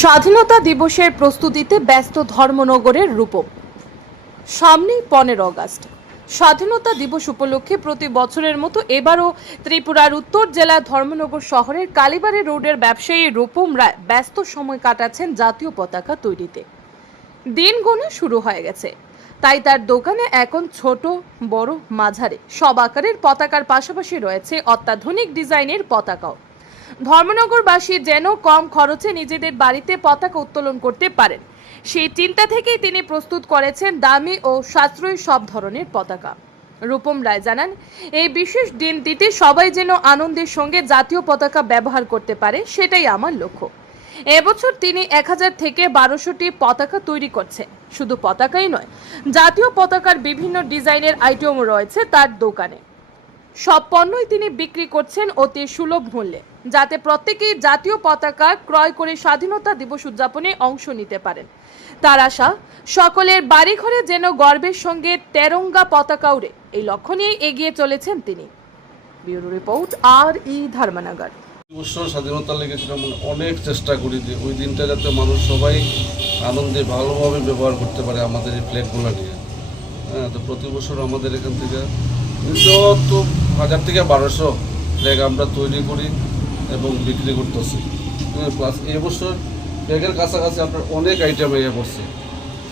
স্বাধীনতা দিবসের প্রস্তুতিতে ব্যস্ত ধর্মনগরের রূপম। সামনেই পনেরো আগস্ট স্বাধীনতা দিবস উপলক্ষে প্রতি বছরের মতো এবারও ত্রিপুরার উত্তর জেলা ধর্মনগর শহরের কালীবাড়ি রোডের ব্যবসায়ী রূপম রায় ব্যস্ত সময় কাটাচ্ছেন জাতীয় পতাকা তৈরিতে। দিন গোনা শুরু হয়ে গেছে। তাই তার দোকানে এখন ছোট, বড়, মাঝারি সব আকারের পতাকার পাশাপাশি রয়েছে অত্যাধুনিক ডিজাইনের পতাকাও। ধর্মনগরবাসী যেন কম খরচে নিজেদের বাড়িতে পতাকা উত্তোলন করতে পারেন। সেই চিন্তা থেকেই তিনি প্রস্তুত করেছেন দামি ও সাশ্রয়ী সব ধরনের পতাকা। রূপম রায় জানান, এই বিশেষ দিনটিতে সবাই যেন আনন্দের সঙ্গে জাতীয় পতাকা ব্যবহার করতে পারে, সেটাই আমার লক্ষ্য। এবছর তিনি এক হাজার থেকে বারোশোটি পতাকা তৈরি করছেন। শুধু পতাকাই নয়, জাতীয় পতাকার বিভিন্ন ডিজাইনের আইটেমও রয়েছে তার দোকানে। সব পণ্যই তিনি বিক্রি করছেন অতি সুলভ মূল্যে, যাতে প্রত্যেকেই জাতীয় পতাকা ক্রয় করে স্বাধীনতা দিবস উদযাপনে অংশ নিতে পারেন। তার আশা, সকলের বাড়িঘরে যেন গর্বের সঙ্গে তেরঙ্গা পতাকা উড়ে, এই লক্ষ্য নিয়ে এগিয়ে চলেছেন তিনি। ব্যুরো রিপোর্ট, আর ই ধর্মনগর। অবশ্য স্বাধীনতা লেগেছিলাম অনেক চেষ্টা করি যে ওই দিনটা যাতে মানুষ সবাই আনন্দে ভালোভাবে ব্যবহার করতে পারে আমাদের এই ফ্ল্যাগগুলো নিয়ে। হ্যাঁ তো প্রতি বছর আমাদের এখান থেকে নিত্য হাজার থেকে বারোশো ফ্ল্যাগ আমরা তৈরি করি এবং বিক্রি করতেছি। হ্যাঁ প্লাস এবছর ব্যাগের কাছাকাছি আপনার অনেক আইটেম ইয়ে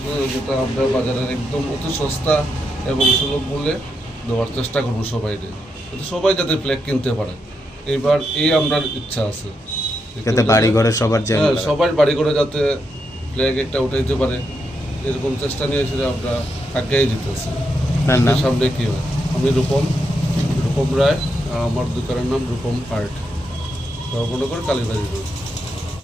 হ্যাঁ যেটা আমরা বাজারের একদম অতি সস্তা এবং সুলভ মূল্যে দেওয়ার চেষ্টা করব সবাই যাতে সবাই যাতে ফ্ল্যাগ কিনতে পারে। এইবার এই আমরা ইচ্ছা আছে। বাড়ি ঘরে সবার হ্যাঁ সবার বাড়ি করে যাতে ফ্ল্যাগ একটা উঠাইতে পারে এরকম চেষ্টা নিয়ে সেটা আমরা আজ্ঞাই দিতেছি। সামনে কি হয়? আমি রূপম। রূপম রায় আমার দোকানের নাম রূপম আর্ট ধর্মনগর কালীবাড়ি রোড